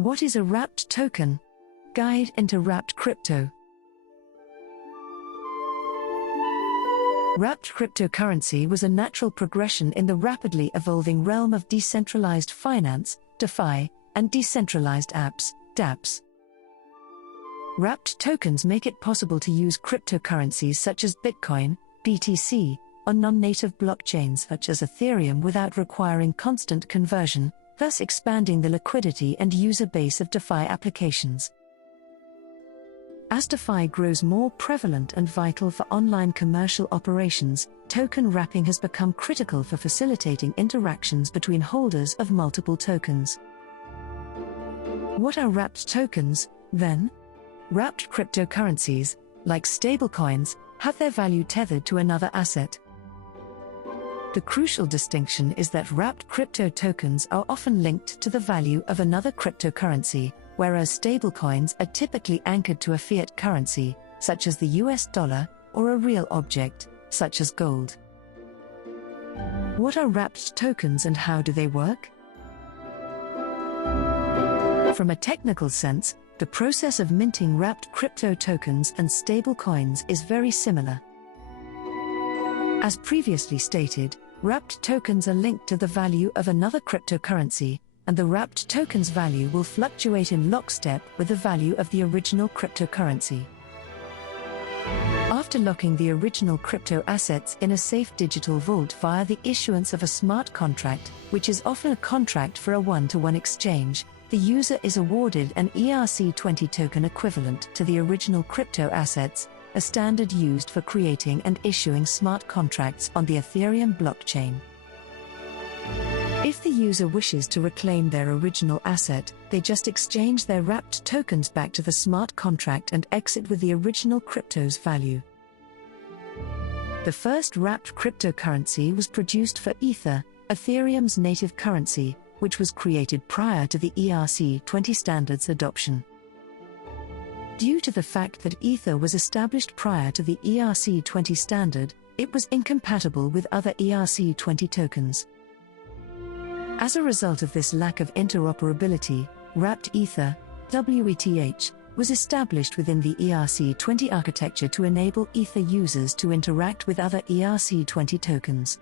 What is a wrapped token? Guide into wrapped crypto. Wrapped cryptocurrency was a natural progression in the rapidly evolving realm of decentralized finance, DeFi, and decentralized apps, DApps. Wrapped tokens make it possible to use cryptocurrencies such as Bitcoin, BTC, on non-native blockchains such as Ethereum without requiring constant conversion, thus expanding the liquidity and user base of DeFi applications. As DeFi grows more prevalent and vital for online commercial operations, token wrapping has become critical for facilitating interactions between holders of multiple tokens. What are wrapped tokens, then? Wrapped cryptocurrencies, like stablecoins, have their value tethered to another asset. The crucial distinction is that wrapped crypto tokens are often linked to the value of another cryptocurrency, whereas stablecoins are typically anchored to a fiat currency, such as the US dollar, or a real object, such as gold. What are wrapped tokens and how do they work? From a technical sense, the process of minting wrapped crypto tokens and stablecoins is very similar. As previously stated, wrapped tokens are linked to the value of another cryptocurrency, and the wrapped token's value will fluctuate in lockstep with the value of the original cryptocurrency. After locking the original crypto assets in a safe digital vault via the issuance of a smart contract, which is often a contract for a one-to-one exchange, the user is awarded an ERC20 token equivalent to the original crypto assets, a standard used for creating and issuing smart contracts on the Ethereum blockchain. If the user wishes to reclaim their original asset, they just exchange their wrapped tokens back to the smart contract and exit with the original crypto's value. The first wrapped cryptocurrency was produced for Ether, Ethereum's native currency, which was created prior to the ERC20 standard's adoption. Due to the fact that Ether was established prior to the ERC20 standard, it was incompatible with other ERC20 tokens. As a result of this lack of interoperability, Wrapped Ether, WETH, was established within the ERC20 architecture to enable Ether users to interact with other ERC20 tokens.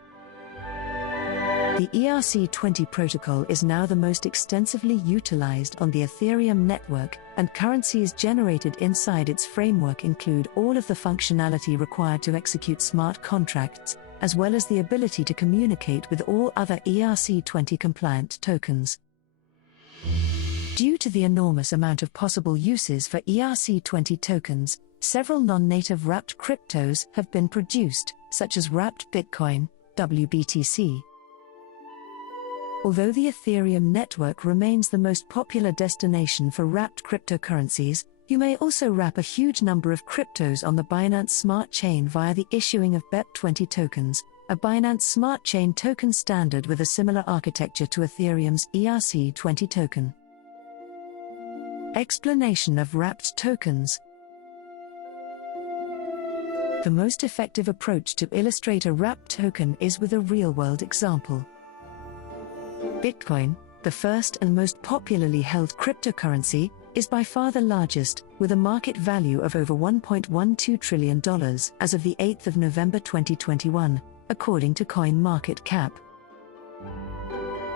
The ERC20 protocol is now the most extensively utilized on the Ethereum network, and currencies generated inside its framework include all of the functionality required to execute smart contracts, as well as the ability to communicate with all other ERC20 compliant tokens. Due to the enormous amount of possible uses for ERC20 tokens, several non-native wrapped cryptos have been produced, such as Wrapped Bitcoin, WBTC. Although the Ethereum network remains the most popular destination for wrapped cryptocurrencies, you may also wrap a huge number of cryptos on the Binance Smart Chain via the issuing of BEP20 tokens, a Binance Smart Chain token standard with a similar architecture to Ethereum's ERC20 token. Explanation of wrapped tokens. The most effective approach to illustrate a wrapped token is with a real-world example. Bitcoin, the first and most popularly held cryptocurrency, is by far the largest, with a market value of over $1.12 trillion as of the 8th of November 2021, according to CoinMarketCap.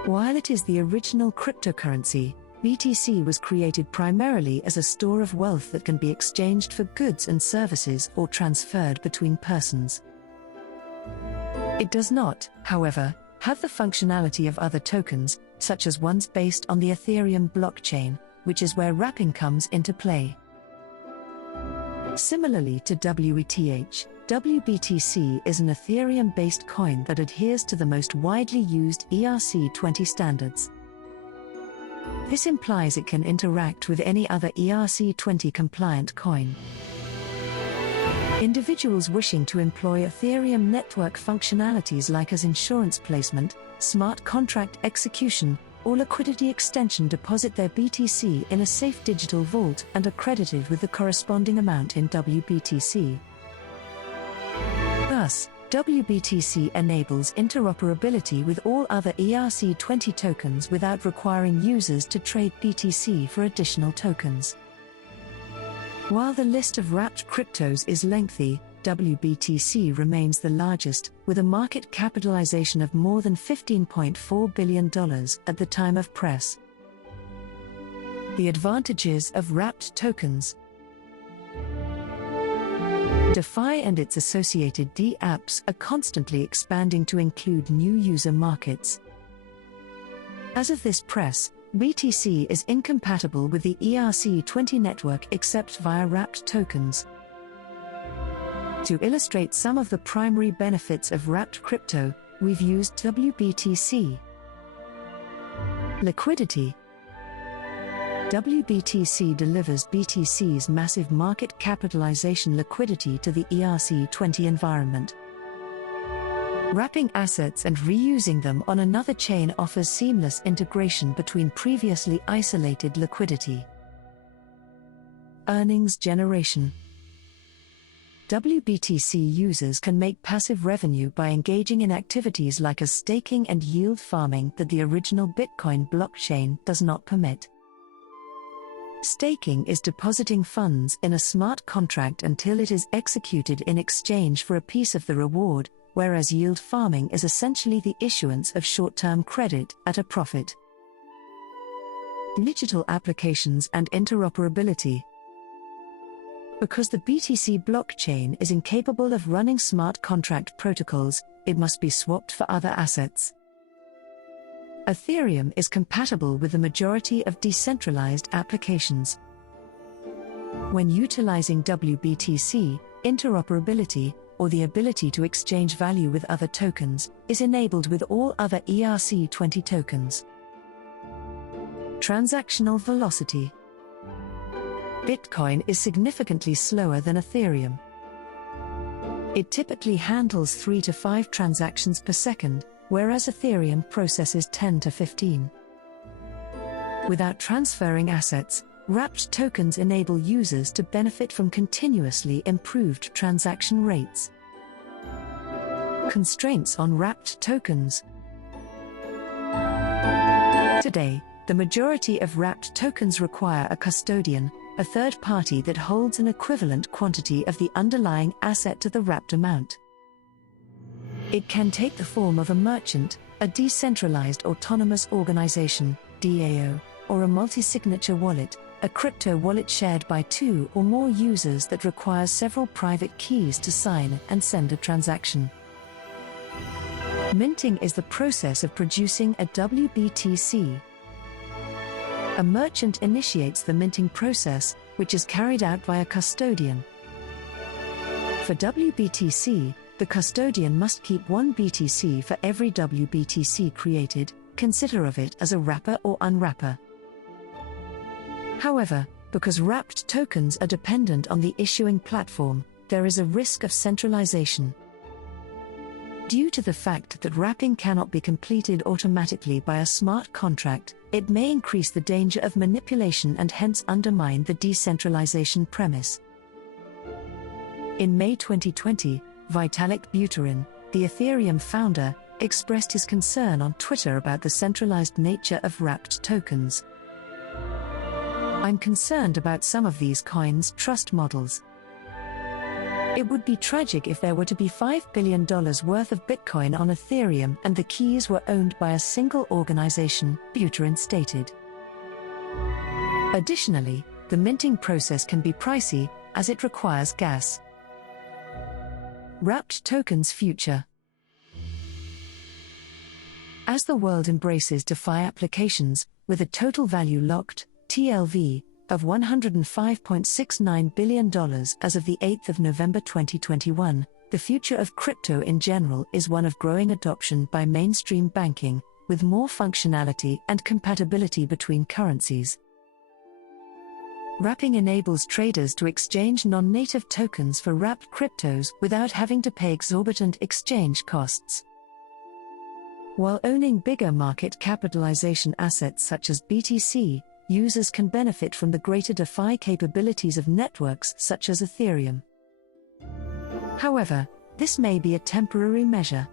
While it is the original cryptocurrency, BTC was created primarily as a store of wealth that can be exchanged for goods and services or transferred between persons. It does not, however, have the functionality of other tokens, such as ones based on the Ethereum blockchain, which is where wrapping comes into play. Similarly to WETH, WBTC is an Ethereum-based coin that adheres to the most widely used ERC20 standards. This implies it can interact with any other ERC20 compliant coin. Individuals wishing to employ Ethereum network functionalities like as insurance placement, smart contract execution, or liquidity extension deposit their BTC in a safe digital vault and are credited with the corresponding amount in WBTC. Thus, WBTC enables interoperability with all other ERC20 tokens without requiring users to trade BTC for additional tokens. While the list of wrapped cryptos is lengthy, WBTC remains the largest, with a market capitalization of more than $15.4 billion at the time of press. The advantages of wrapped tokens. DeFi and its associated DApps are constantly expanding to include new user markets. As of this press, BTC is incompatible with the ERC20 network except via wrapped tokens. To illustrate some of the primary benefits of wrapped crypto, we've used WBTC. Liquidity. WBTC delivers BTC's massive market capitalization liquidity to the ERC20 environment. Wrapping assets and reusing them on another chain offers seamless integration between previously isolated liquidity. Earnings generation. WBTC users can make passive revenue by engaging in activities like as staking and yield farming that the original Bitcoin blockchain does not permit. Staking is depositing funds in a smart contract until it is executed in exchange for a piece of the reward, whereas yield farming is essentially the issuance of short-term credit at a profit. Digital applications and interoperability. Because the BTC blockchain is incapable of running smart contract protocols, it must be swapped for other assets. Ethereum is compatible with the majority of decentralized applications. When utilizing WBTC, interoperability, or the ability to exchange value with other tokens, is enabled with all other ERC20 tokens. Transactional velocity. Bitcoin is significantly slower than Ethereum. It typically handles 3 to 5 transactions per second, whereas Ethereum processes 10 to 15. Without transferring assets, wrapped tokens enable users to benefit from continuously improved transaction rates. Constraints on wrapped tokens. Today, the majority of wrapped tokens require a custodian, a third party that holds an equivalent quantity of the underlying asset to the wrapped amount. It can take the form of a merchant, a decentralized autonomous organization, DAO, or a multi-signature wallet, a crypto wallet shared by 2 or more users that requires several private keys to sign and send a transaction. Minting is the process of producing a WBTC. A merchant initiates the minting process, which is carried out by a custodian. For WBTC, the custodian must keep 1 BTC for every WBTC created. Consider of it as a wrapper or unwrapper. However, because wrapped tokens are dependent on the issuing platform, there is a risk of centralization. Due to the fact that wrapping cannot be completed automatically by a smart contract, it may increase the danger of manipulation and hence undermine the decentralization premise. In May 2020, Vitalik Buterin, the Ethereum founder, expressed his concern on Twitter about the centralized nature of wrapped tokens. "I'm concerned about some of these coins' trust models. It would be tragic if there were to be $5 billion worth of Bitcoin on Ethereum and the keys were owned by a single organization," Buterin stated. Additionally, the minting process can be pricey, as it requires gas. Wrapped tokens' future. As the world embraces DeFi applications, with a total value locked, TLV, of $105.69 billion as of the 8th of November 2021, the future of crypto in general is one of growing adoption by mainstream banking, with more functionality and compatibility between currencies. Wrapping enables traders to exchange non-native tokens for wrapped cryptos without having to pay exorbitant exchange costs. While owning bigger market capitalization assets such as BTC, users can benefit from the greater DeFi capabilities of networks such as Ethereum. However, this may be a temporary measure.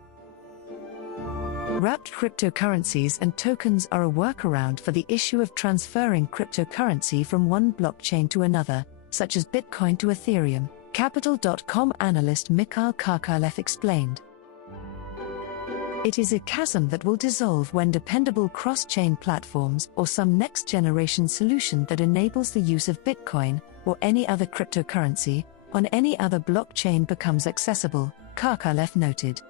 Wrapped cryptocurrencies and tokens are a workaround for the issue of transferring cryptocurrency from one blockchain to another, such as Bitcoin to Ethereum, Capital.com analyst Mikhail Karkalev explained. It is a chasm that will dissolve when dependable cross-chain platforms or some next-generation solution that enables the use of Bitcoin or any other cryptocurrency on any other blockchain becomes accessible, Karkalev noted.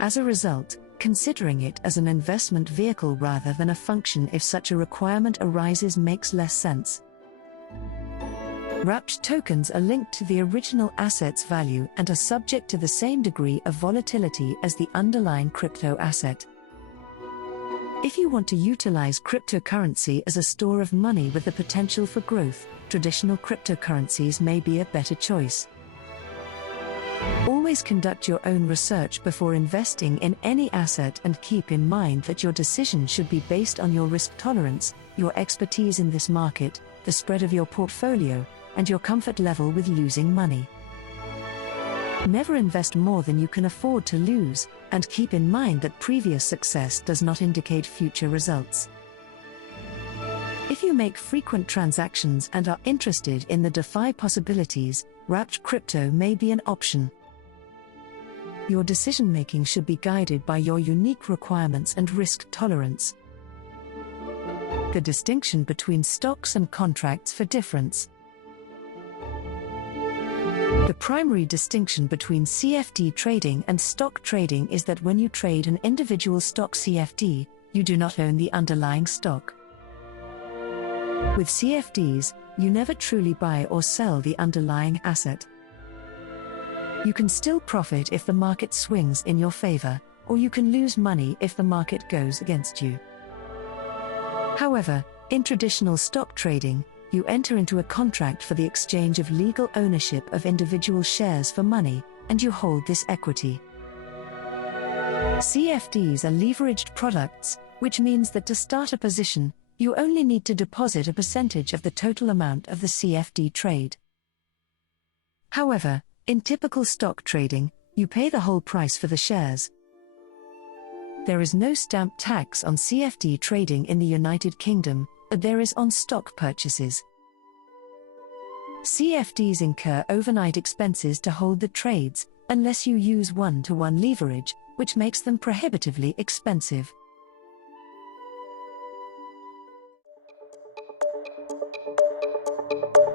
As a result, considering it as an investment vehicle rather than a function if such a requirement arises makes less sense. Wrapped tokens are linked to the original asset's value and are subject to the same degree of volatility as the underlying crypto asset. If you want to utilize cryptocurrency as a store of money with the potential for growth, traditional cryptocurrencies may be a better choice. Always conduct your own research before investing in any asset and keep in mind that your decision should be based on your risk tolerance, your expertise in this market, the spread of your portfolio, and your comfort level with losing money. Never invest more than you can afford to lose, and keep in mind that previous success does not indicate future results. If you make frequent transactions and are interested in the DeFi possibilities, wrapped crypto may be an option. Your decision-making should be guided by your unique requirements and risk tolerance. The distinction between stocks and contracts for difference. The primary distinction between CFD trading and stock trading is that when you trade an individual stock CFD, you do not own the underlying stock. With CFDs, you never truly buy or sell the underlying asset. You can still profit if the market swings in your favor, or you can lose money if the market goes against you. However, in traditional stock trading, you enter into a contract for the exchange of legal ownership of individual shares for money, and you hold this equity. CFDs are leveraged products, which means that to start a position, you only need to deposit a percentage of the total amount of the CFD trade. However, in typical stock trading, you pay the whole price for the shares. There is no stamp tax on CFD trading in the United Kingdom, but there is on stock purchases. CFDs incur overnight expenses to hold the trades, unless you use one-to-one leverage, which makes them prohibitively expensive.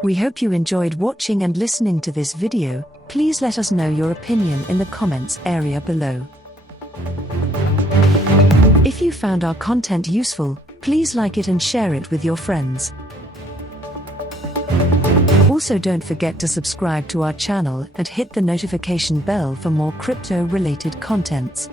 We hope you enjoyed watching and listening to this video. Please let us know your opinion in the comments area below. If you found our content useful, please like it and share it with your friends. Also, don't forget to subscribe to our channel and hit the notification bell for more crypto-related contents.